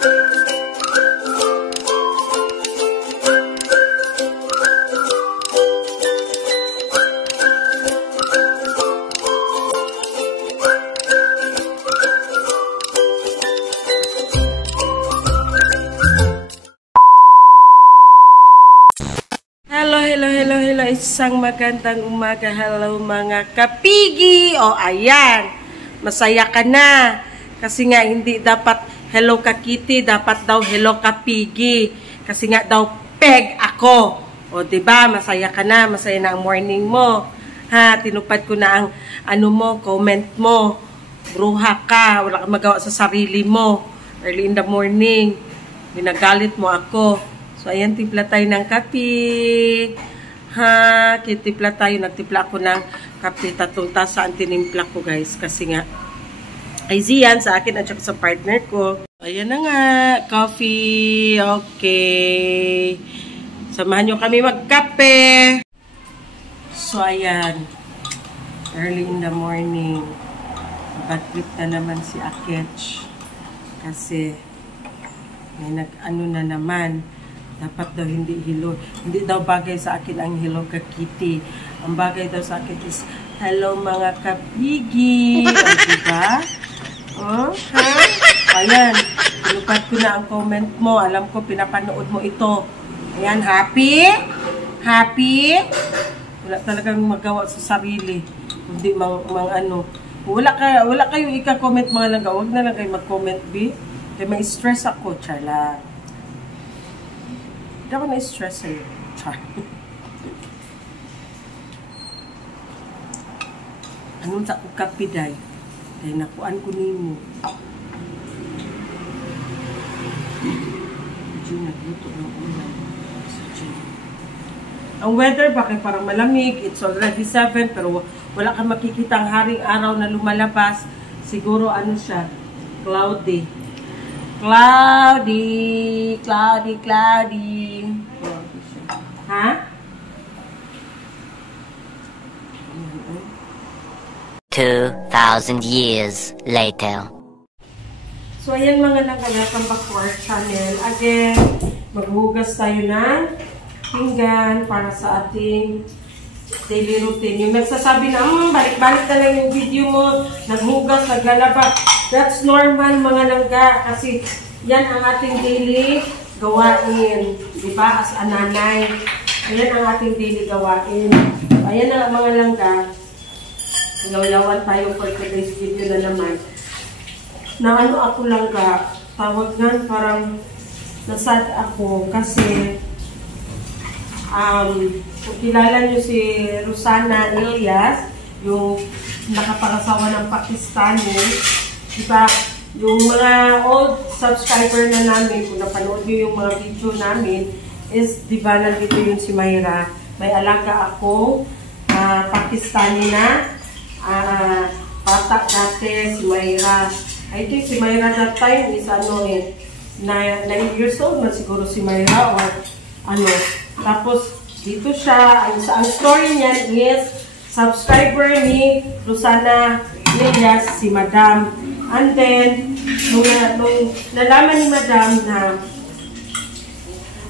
Hello, isang magandang umaga. Hello mga kapigi. O ayan, masaya ka na. Kasi nga hindi dapat hello ka kitty, dapat daw hello kapigi. Kasi nga daw peg ako. O diba, masaya ka na, masaya na ang morning mo. Ha, tinupad ko na ang ano mo, comment mo. Bruha ka, wala kang magawa sa sarili mo. Early in the morning, ginagalit mo ako. So ayan, timpla tayo ng kape. Ha, kitipla tayo. Nagtipla ako ng kape. 3 tasa ang tinimpla ko, guys. Kasi nga, ay Zian sa akin at saka sa partner ko. Ayan na nga, coffee. Okay. Samahan nyo kami magkape. So, ayan. Early in the morning. Bad trip na naman si Akech. Kasi, may nag-ano na naman. Dapat daw hindi hello. Hindi daw bagay sa akin ang hello ka kitty. Ang bagay daw sa akin is hello mga kapigi. O, diba? Oh, ha? Ayan. Pinupad ko na ang comment mo. Alam ko, pinapanood mo ito. Ayan, happy? Happy? Wala talagang magawa sa sarili. Hindi ano. Wala kayo ika-comment mga langga. Huwag na lang kayo mag-comment, B. Kaya may stress ako. Charla. Hindi ako na-stress sa'yo. Char. Anong sa kapiday? Kaya nakuan ko nimo. Diyan nagluto ng ulan. Ang weather, bakit parang malamig? It's already 7, pero wala kang makikita ang haring araw na lumalabas. Siguro ano siya? Cloudy. Cloudy. Ha? $2,000 years later. So, ayan mga langga, welcome back to our channel. Again, maghugas tayo ng pinggan para sa ating daily routine. Yung nagsasabi na, balik-balik na lang yung video mo, naghugas, naglalaba. That's normal mga langga kasi yan ang ating daily gawain. Diba? As a nanay. Ayan ang ating daily gawain. Ayan ang mga langga. Lawan tayo for today's video na naman. Na ano ako langga, tawag nga parang nasad ako kasi kung kilala nyo si Rosana Elias, yung nakapangasawa ng Pakistani, diba, yung mga old subscriber na namin, kung napanood nyo yung mga video namin, is, diba, nandito yung si Mayra. May alaga ako, Pakistani na, bata dati, si Mayra. I think si Mayra that time is, 9 years old na siguro si Mayra, or, tapos, dito siya, ang story niyan is, subscriber ni Rosana Elias, si Madam. And then, nung nalaman ni Madam na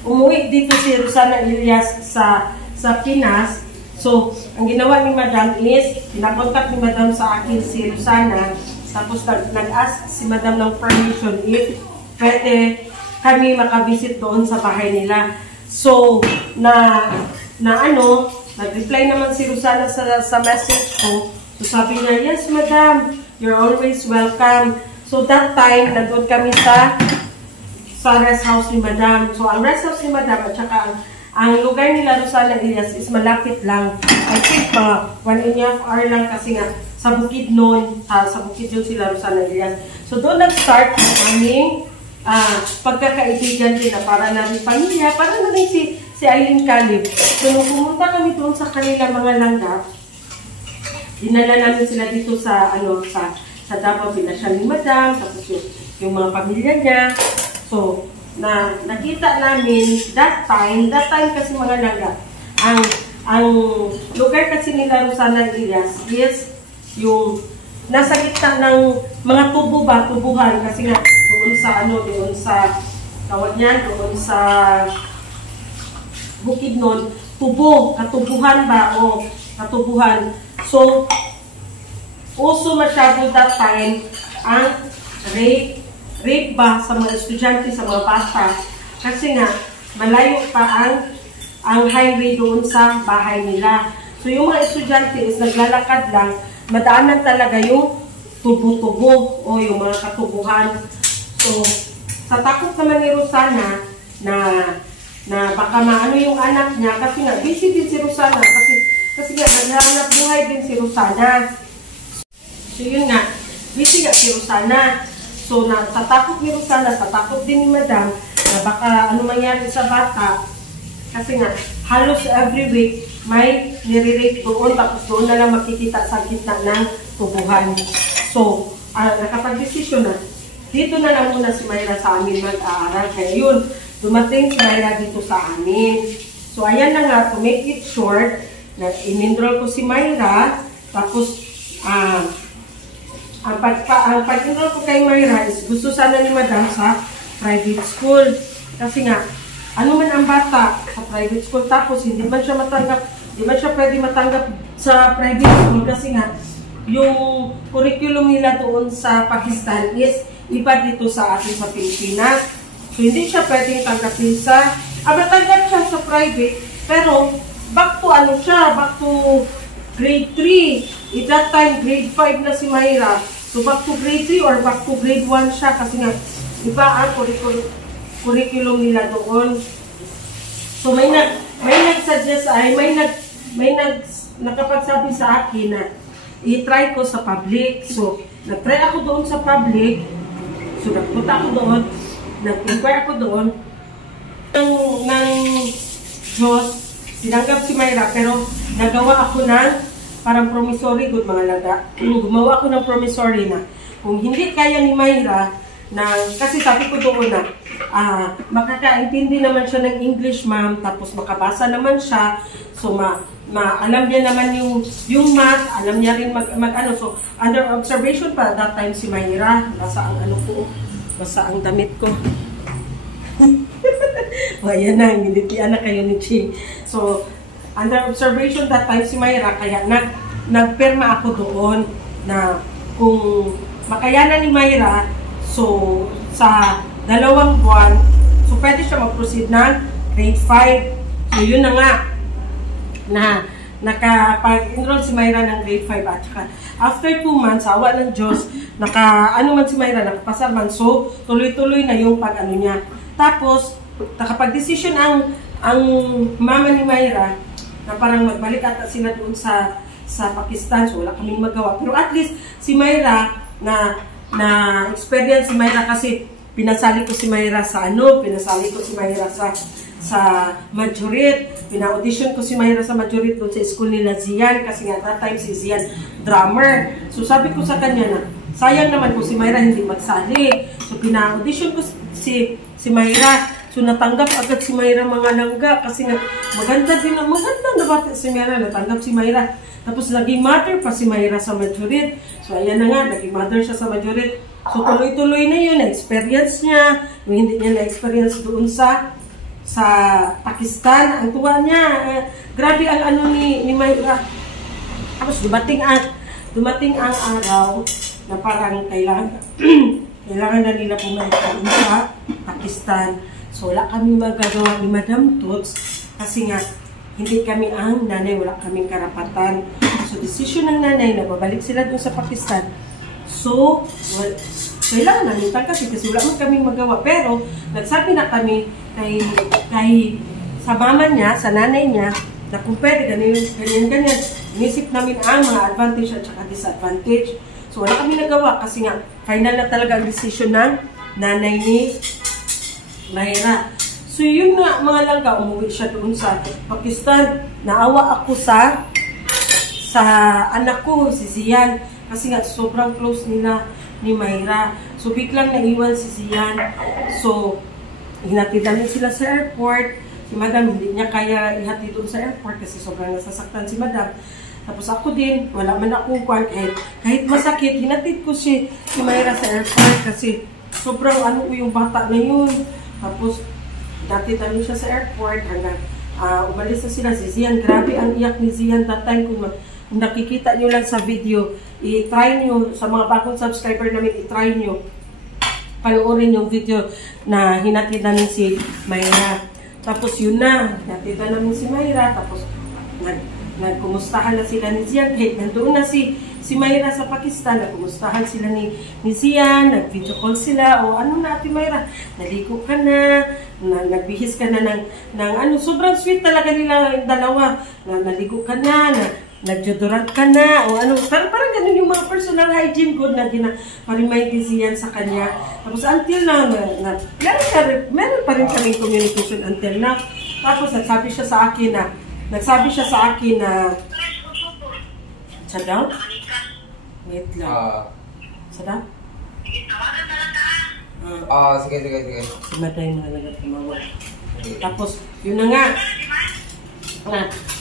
umuwi dito si Rosana Elias sa Pinas, so, ang ginawa ni Madam is, pinakontak ni Madam sa akin si Rosana, tapos nag-ask si Madam ng permission if pwede kami makavisit doon sa bahay nila. So, nag-reply naman si Rosana sa message ko. So, sabi niya, yes, Madam, you're always welcome. So, that time, nandun kami sa rest house ni Madam. So, ang rest house ni Madam at saka ang lugar nila Rosana Elias is malapit lang. I think mga 1.5 hour lang kasi nga sa bukid noon. Sa bukid yun sila Rosana Elias. So, doon nag-start ang aming pagkakaibigan din na para namin pamilya, para na rin si Aileen Calib. So, nung pumunta kami doon sa kanila mga langga, dinala namin sila dito sa Davao, pinasya ni Madam, tapos yung mga pamilya niya. So, nakita namin that time kasi mga langga, ang lugar kasi nila Rosana Elias is yung nasa gitna ng mga tubuhan kasi nga doon sa doon sa tawag niyan, doon sa Bukidnon, katubuhan ba? O, katubuhan. So, uso masyado that time ang rape ba sa mga estudyante, sa mga bata. Kasi nga, malayo pa ang highway doon sa bahay nila. So, yung mga estudyante is naglalakad lang, madaanan talaga yung tubo-tubo o yung mga katubuhan. So, sa takot naman ni Rosana na baka maano yung anak niya kasi nga busy din si Rosana kasi nga naghahanap buhay din si Rosana. So yun nga, busy nga si Rosana. So sa takot ni Rosana, sa takot din ni Madam na baka ano mangyari sa bata kasi nga halos every week may nire-rape doon tapos doon na lang makikita sa gitna ng tubuhan. So nakapag-desisyon na dito na lang muna si Mayra sa amin mag-aaral. Kaya yun, dumating si Mayra dito sa amin. So, ayan na nga, to make it short, in-enroll ko si Mayra, tapos, ang pag-enroll ko kay Mayra is gusto sana ni Madam sa private school. Kasi nga, ano man ang bata sa private school, tapos hindi man siya pwede matanggap sa private school kasi nga, yung curriculum nila doon sa Pakistan is iba dito sa atin sa Pilipinas. So, hindi siya pwedeng tanggapin sa, matanggap siya sa private, pero back to grade 3. At that time, grade 5 na si Mayra. So, back to grade 3 or back to grade 1 siya kasi nga, iba ang curriculum nila doon. So, may nag-suggest nakapagsabi sa akin na i-try ko sa public. So, nag-try ako doon sa public. So, nagpunta ako doon. Nag-inquire ako doon ng Diyos, sinanggap si Mayra, pero nagawa ako ng parang promissory, good mga laga. Gumawa ako ng promissory na kung hindi kaya ni Mayra, kasi sabi ko doon na makakaintindi naman siya ng English, ma'am, tapos makabasa naman siya, so alam niya naman yung math, alam niya rin so under observation pa that time si Mayra, nasa ang damit ko. O, ayan na, hinitian na kayo ni Ching. So, under observation that time si Mayra, kaya nagpirma ako doon na kung makayanan ni Mayra, so, sa 2 buwan, so pwede siya mag-proceed ng grade 5. So, yun na nga, na nakapag-enroll si Mayra ng grade 5 at saka after 2 months, awa ng Diyos, man si Mayra, nakapasar man. So, tuloy-tuloy na yung pag-ano niya. Tapos, nakapag-decision ang mama ni Mayra na parang magbalik ata sila doon sa Pakistan. So, wala kaming magawa. Pero at least, si Mayra, na experience si Mayra kasi pinasali ko si Mayra sa Majorit. Pina-audition ko si Mayra sa Majorit doon sa school nila Zian kasi nga that time si Zian drummer. So sabi ko sa kanya na sayang naman kung si Mayra hindi magsali. So pina-audition ko si Mayra. So natanggap agad si Mayra mga langga kasi nga maganda na bata si Mayra, natanggap si Mayra. Tapos naging mother pa si Mayra sa Majorit. So ayan na nga, naging mother siya sa Majorit. So tuloy-tuloy na yun, na-experience niya. Yung hindi niya na-experience doon sa Pakistan, ang tuwa niya. Grabe ang ano ni Mayra. Tapos dumating ang araw na parang kailangan na nila bumalik sa Pakistan. So wala kami magagawa ni Madam Toots kasi nga hindi kami ang nanay, wala kaming karapatan. So decision ng nanay na babalik sila dun sa Pakistan. So kailangan namin tangkapin kasi wala man kaming magawa. Pero nagsabi na kami kay sa mama niya, sa nanay niya, na kung pwede, ganyan. Inisip namin ang mga advantage at saka disadvantage. So, wala kami nagawa kasi nga, final na talaga ang decision ng nanay ni Mayra. So, yun nga, mga langga, umuwi siya doon sa Pakistan. Naawa ako sa anak ko, si Zian. Kasi nga, sobrang close nila ni Mayra. So, biglang naiwan si Zian. So, hinatid namin sila sa airport. Si Madam, hindi niya kaya ihatid doon sa airport kasi sobrang nasasaktan si Madam. Tapos ako din, wala man akong kwan. Kahit masakit, hinatid ko si Mayra sa airport kasi sobrang ano yung bata na yun. Tapos, dati namin siya sa airport hanggang umalis na sila si Zian. Grabe ang iyak ni Zian that time. Kung nakikita nyo lang sa video, i-try nyo, sa mga bagong subscriber namin, i-try nyo. Panoorin yung video na hinatid namin si Mayra. Tapos yun na, hinatid na namin si Mayra. Tapos nagkumustahan na sila ni Zian. Hey, nandoon na si Mayra sa Pakistan. Nagkumustahan sila ni Zian. Nag-video call sila. O ano na, Ate Mayra? Naligo ka na. Nagbihis ka na ng ano. Sobrang sweet talaga nila yung dalawa. Naligo ka na. Nag-deodorant ka na. O ano. Parang ganun yung mga personal hygiene good na remind ni Zian sa kanya. Tapos until now, meron pa rin kaming communication until now. Tapos nagsabi siya sa akin na siya daw? Wait lang. Siya daw? Sige. Si Maday mga nagtumawag. Tapos, yun na nga.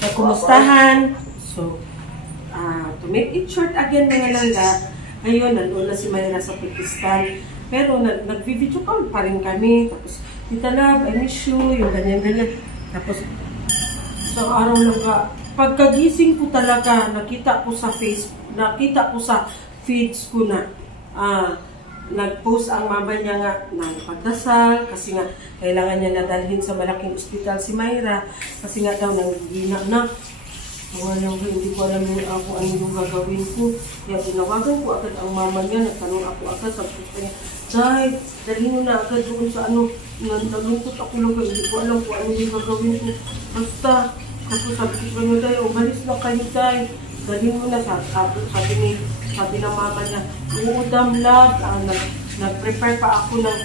Nagkumustahan. So, to make it short again mga langga, ngayon, nandun na si Mayra sa Pakistan. Pero, nag-video call pa rin kami. Tapos, Tita Love, I miss you, yung ganyan-ganyan. Tapos, sa araw lang pagkagising ko talaga, nakita ko sa feeds ko na nag-post ang mama niya nga ng pagdasal kasi nga kailangan niya nadalhin sa malaking ospital si Mayra kasi nga daw nanggina na. Hindi ko alam ako ano yung gagawin ko. Kaya tinawagan ko agad ang mama niya, nagtanong ako agad sa puso niya, Day, dalhin mo na agad doon sa ano, nalungkot ako lang kayo, hindi ko alam kung ano yung gagawin ko. Basta, tapos sabi ko niya, Day, umalis na kayo, Day. Dalhin mo na, sabi ng mama niya, uudam love, nag-prepare pa ako ng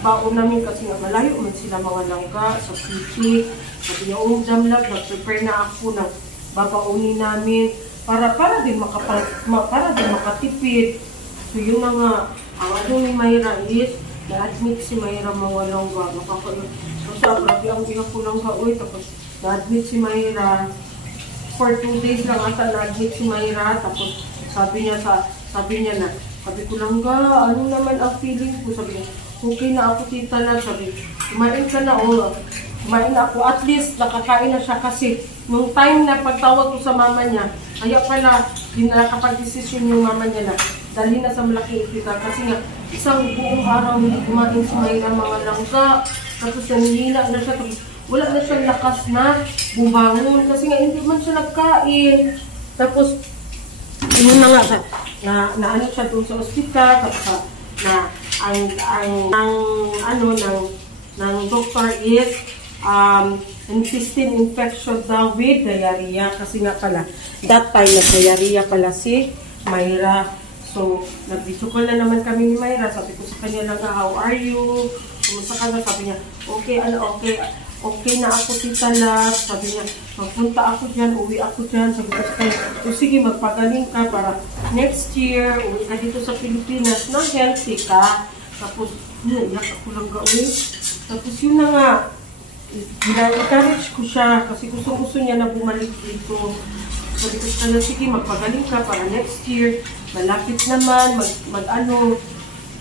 baon namin kasi nga malayo man sila mga langga sa city. Sabi niya, uudam love, nag-prepare na ako ng babaunin namin para din makatipid. So yun na nga, ang ano ni Mayra is, na-admit si Mayra mga langga. Basta, grabe ang biyak ko langga. Uy, tapos na-admit si Mayra. For 2 days lang ata na-admit si Mayra. Tapos sabi ko langga, ano naman ang feeling ko? Sabi niya, okay na ako tita lang. Sabi, kumain ka na o. Kumain na ako. At least, nakakain na siya kasi nung time na pagtawag ko sa mama niya, kaya pala, nakapag-desisyon yung mama niya na dali na sa malaking ospital kasi nga isang buong araw hindi kumain si Mayra mga langga. Tapos nanihina na siya. Tapos wala na siyang lakas na bumangon kasi nga hindi man siya nagkain. Tapos yun na nga na ano siya doon sa ospital. Tapos ng doktor is intestine infection daw with diarrhea kasi nga pala that time na diarrhea pala si Mayra. So nag-video call na naman kami ni Mayra. Sabi ko sa kanya lang, how are you? Kumusta ka na? Sabi niya, okay na ako tita Love. Sabi niya, magpunta ako dyan, uwi ako dyan. Sabi ko sa kanya, sige magpagaling ka para next year uwi ka dito sa Pilipinas na healthy ka. Tapos iyak ako lang gawin. Tapos yun na nga, encourage ko siya kasi gusto niya na bumalik dito. Sabi ko sa kanya, sige magpagaling ka para next year malapit naman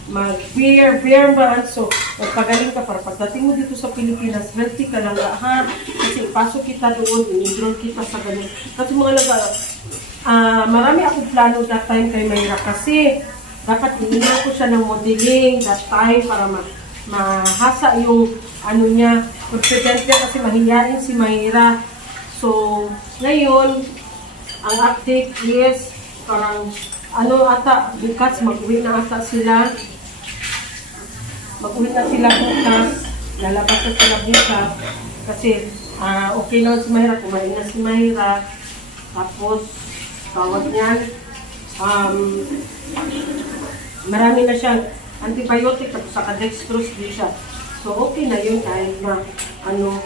mag-bear ba? So, magpagaling ka para pagdating mo dito sa Pilipinas, healthy ka lang ha. Kasi ipasok kita doon, in-enroll kita sa ganun. Kasi mga marami akong plano that time kay Mayra kasi dapat i-enroll ko siya ng modeling that time para mahasa yung ano niya, confident niya kasi mahihain si Mayra. So, ngayon, ang update is parang bukas mag-uwi na ata sila. Mag-uwi na sila bukas. Lalabas na sila bukas. Kasi okay na si Mayra. Kumain na si Mayra. Tapos, tawag niyan. Marami na siyang antibiotic. Tapos saka dextrose din siya. So, okay na yun kahit na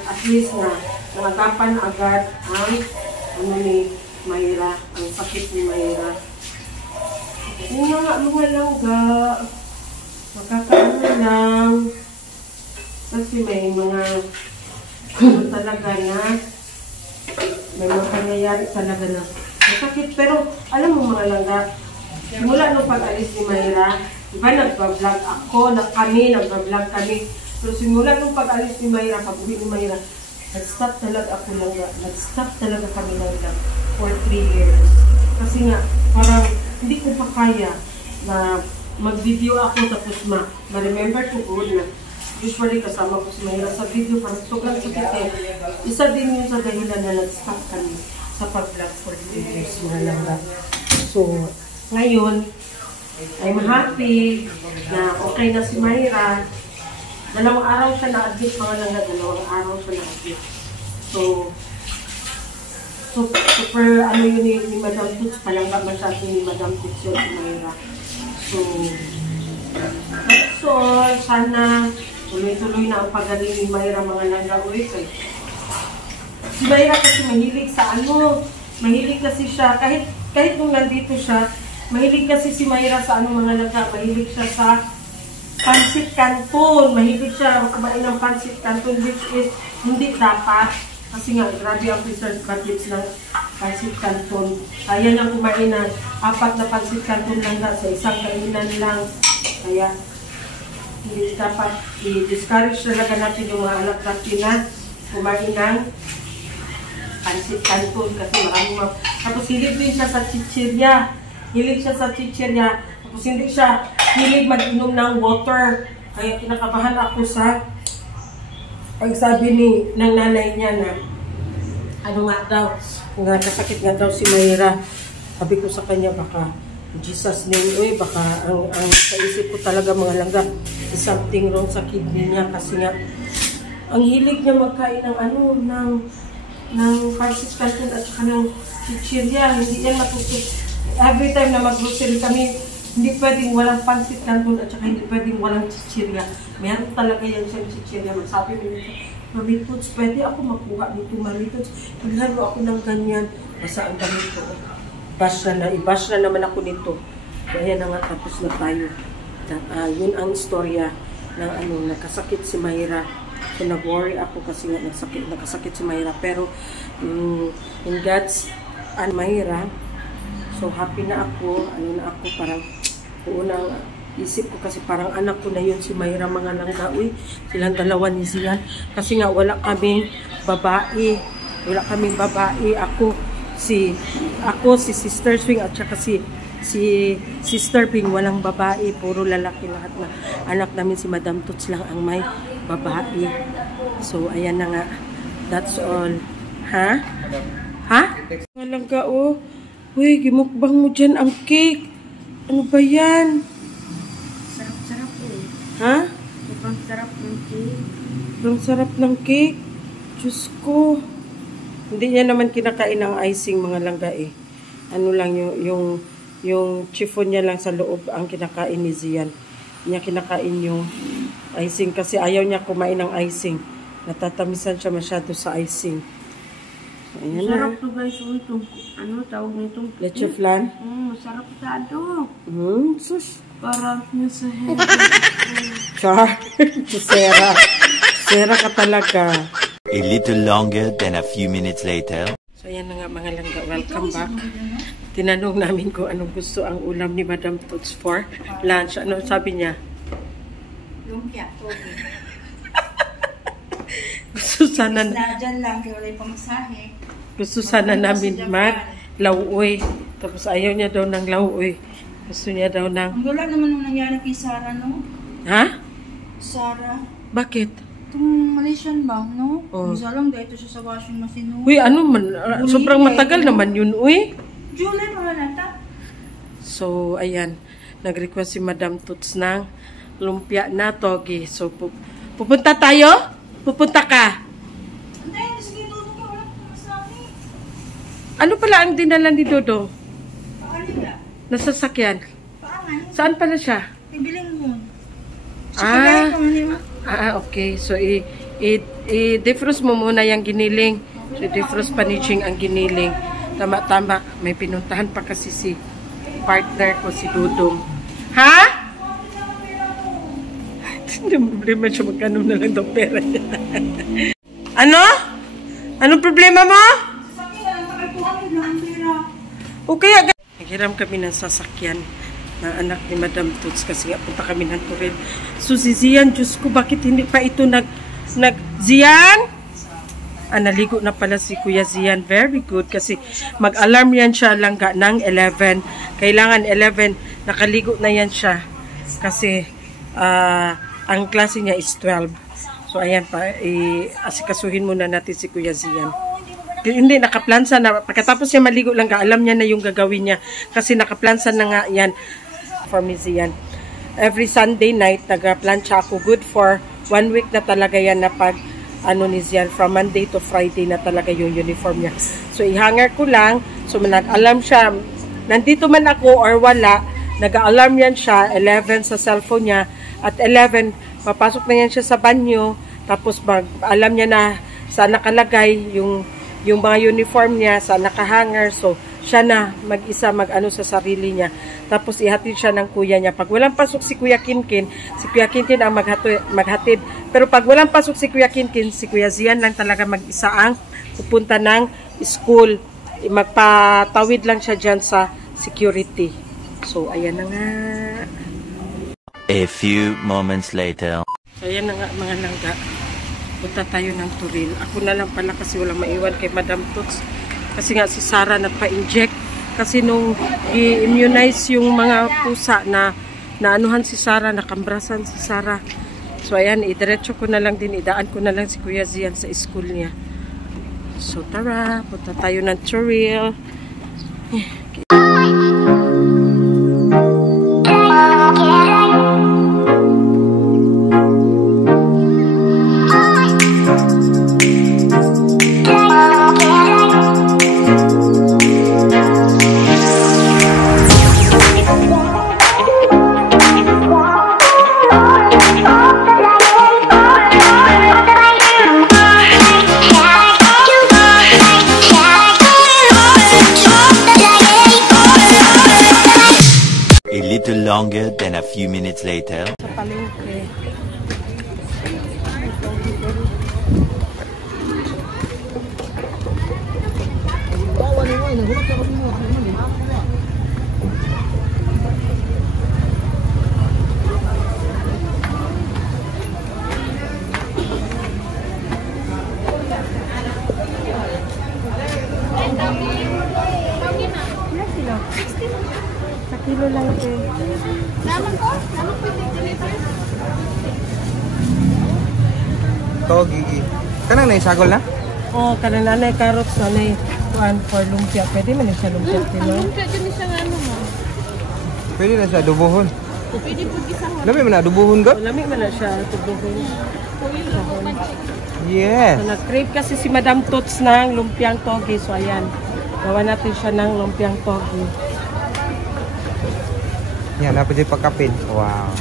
at least na nangagapan agad ang ni Mayra. Ang sakit ni Mayra. Yun nga, mga langga. Makakaano lang. Kasi may mga talaga na may mga pangyayari talaga na masakit. Pero, alam mo mga langga, mula nung pag-alis ni Mayra, Diba, nag-vlog ako, nag-vlog kami. Pero simula nung pag-alis ni Mayra, pag-uwi ni Mayra, nag-stop talaga ako lang. Nag-stop talaga kami lang for 3 years. Kasi nga, parang hindi ko pa kaya na mag-video ako tapos ma-remember ko ko na usually kasama ko si Mayra sa video parang sobrang sakit eh. Isa din yun sa dahilan na nag-stop kami sa pag-vlog for 3 years mga langga. So, ngayon, I'm happy na okay na si Mayra. 2 araw siya na-admit mga langga, 2 araw siya na-admit. So, super ano yun ni Madam Tuts, palangga masyado ni Madam Tuts yun si Mayra. So, sana tuloy-tuloy na ang pagaling ni Mayra mga langga. Uy, si Mayra kasi mahilig sa mahilig kasi siya, kahit nung nandito siya, mahilig kasi si Mayra sa mga langga, mahilig siya sa Pansit Canton. Mahilig siya kumain ng Pansit Canton, which is hindi dapat. Kasi nga, grabe ang preserved packets ng Pansit Canton. Kaya nang kumain ng 4 na Pansit Canton lang sa isang kainan lang. Kaya, hindi dapat i-discourage talaga natin yung mga anak natin na kumain ng Pansit Canton. Kasi maraming tapos hilig din siya sa chichirya. Tapos hindi siya hilig mag-inom ng water. Kaya kinakabahan ako sa pagsabi ng nanay niya na ano nga daw, nakasakit nga daw si Mayra. Sabi ko sa kanya, baka Jesus name, baka ang sa isip ko talaga mga langga, is something wrong sa kidney niya kasi nga ang hilig niya magkain ng ng Pansit Canton at saka ng chichirya. Hindi yan matutok. Every time na mag-grocery kami, hindi pwedeng walang Pansit Canton at saka hindi pwedeng walang chichirya. Meron talaga yan siyang chichirya. Sabi mo nito, Mami Tuts, pwede ako makuha dito, Mami Tuts. Naglaro ako ng ganyan. Basta ang damit ko. I-bash na naman ako nito. Kaya na nga, tapos na tayo. Yun ang istorya ng nakasakit si Mayra. So, nag-worry ako kasi nga nakasakit si Mayra. Pero, in God's and Mayra, so happy na ako. Parang unang isip ko kasi parang anak ko na yun si Mayra mga langga. Uy, silang dalawa ni Zian. Kasi nga wala kaming babae. Ako si Sister Swing at saka si Sister Ping walang babae. Puro lalaki lahat na. Anak namin si Madam Tuts lang ang may babae. So, ayan na nga. That's all. Ha? Mga langga, oh. Uy, gimukbang mo dyan ang cake. Ano ba yan? Sarap-sarap eh. Ha? Sobrang sarap ng cake. Sobrang sarap ng cake. Diyos ko. Hindi niya naman kinakain ng icing mga langga eh. Ano lang yung chiffon niya lang sa loob ang kinakain ni Zian. Niya kinakain yung icing kasi ayaw niya kumain ng icing. Natatamisan siya masyado sa icing. So, ayan na. Masarap to guys. Itong, tawag nitong Leche flan? Masarap masyado. Sus. Parang nasa head. Char. Sera ka talaga. A little longer than a few minutes later. So ayan na nga mga langga. Welcome back. Tinanong namin kung anong gusto ang ulam ni Madam Tuts for lunch. Ano sabi niya? Lumpia. Gusto sana Dyan lang. Kaya wala yung pamasahe. Gusto sana namin lauoy. Tapos ayaw niya daw ng lauoy. Gusto niya daw ng... Wala naman nung nangyari kay Sarah, no? Ha? Sarah. Bakit? Itong Malaysian ba, no? Oh. Isa lang dito siya sa washing machine, no? Uy, ano man? Sobrang matagal naman yun, uy. July pa nata. So, ayan. Nag-request si Madam Tuts ng lumpia na togi. So, pupunta tayo? Pupunta ka? Ano pala ang dinala ni Dodo? Nasa sakyan. Saan pala siya? Ibiling mo. Okay. So, i-defrost mo muna yung giniling. So, i-defrost paniching ang giniling. Tama-tama. May pinuntahan pa kasi si partner ko, si Dudong. Ha? Hindi mo problema siya. Magkano na lang daw pera niya. Ano? Anong problema mo? Okay, Okay, naghiram kami ng sasakyan na anak ni Madam Toots kasi nga punta kami ng Turil. So si Zian, Diyos ko, bakit hindi pa ito Zian? Naligo na pala si Kuya Zian. Very good kasi mag-alarm yan siya langga ng 11. Kailangan 11, nakaligo na yan siya kasi ang klase niya is 12. So ayan pa, asikasuhin muna natin si Kuya Zian. Hindi, nakaplansa na. Pagkatapos niya maligo lang, alam niya na yung gagawin niya. Kasi nakaplansa na nga yan for me, Zian. Every Sunday night, nagplansya ako. Good for 1 week na talaga yan na pag, ni Zian, from Monday to Friday na talaga yung uniform niya. So, ihanger ko lang. So, nag-alarm siya. Nandito man ako or wala, nag-alarm yan siya. 11 sa cellphone niya. At 11, papasok na yan siya sa banyo. Tapos, alam niya na saan nakalagay yung mga uniform niya, sa nakahanger. So, siya na mag-isa mag-ano sa sarili niya. Tapos, ihatid siya ng kuya niya. Pag walang pasok si Kuya Kinkin, si Kuya Kinkin ang maghatid. Pero pag walang pasok si Kuya Kinkin, si Kuya Zian lang talaga mag-isa ang pupunta ng school. Magpatawid lang siya dyan sa security. So, ayan na nga. A few moments later. So, ayan na nga mga langga. Punta tayo ng Turil. Ako na lang pala kasi walang maiwan kay Madam Toots. Kasi nga si Sarah nagpa-inject. Kasi nung i-immunize yung mga pusa na naanuhan si Sarah, nakambrasan si Sarah. So ayan, idiretso ko na lang din, idaan ko na lang si Kuya Zian sa school niya. So tara, punta tayo ng Turil. A little longer than a few minutes later. Sa palengke. Sa kilo lang ito. Naman ko? Naman ko deliver? To, Gigi. Kanang na isagol na? Oh, kanang nanay carrots, nanay kuan for lumpia. Pwede man siya lumpia, tino? Lumpia dyan siya nga ano mo. Pwede na siya adubohon. Pwede po gisahon. Lami man na adubohon ka? Lamig man na siya tubuhin. Yes. So, nag-crave kasi si Madam Toots ng lumpiang togi. So, ayan. Gawa natin siya ng lumpiang togi. Yan, apa dyan pagkapin. Wow.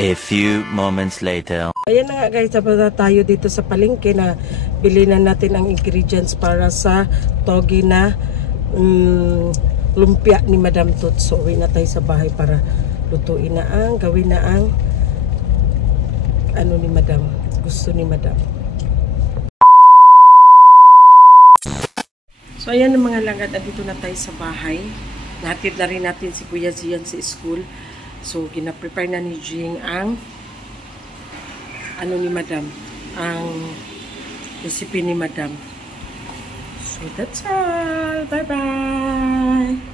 A few moments later. Ayan na nga guys, tapos tayo dito sa palengke na bili na natin ang ingredients para sa togi na lumpia ni Madam Toots. So, uwi na tayo sa bahay para lutuin na gawin na ang ano ni Madam, gusto ni Madam. So, ayan ang mga langad, dito na tayo sa bahay. Nahatid na rin natin si Kuya Zian sa school. So, gina-prepare na ni Jing ang ano ni Madam, ang recipe ni Madam. So, that's all. Bye-bye!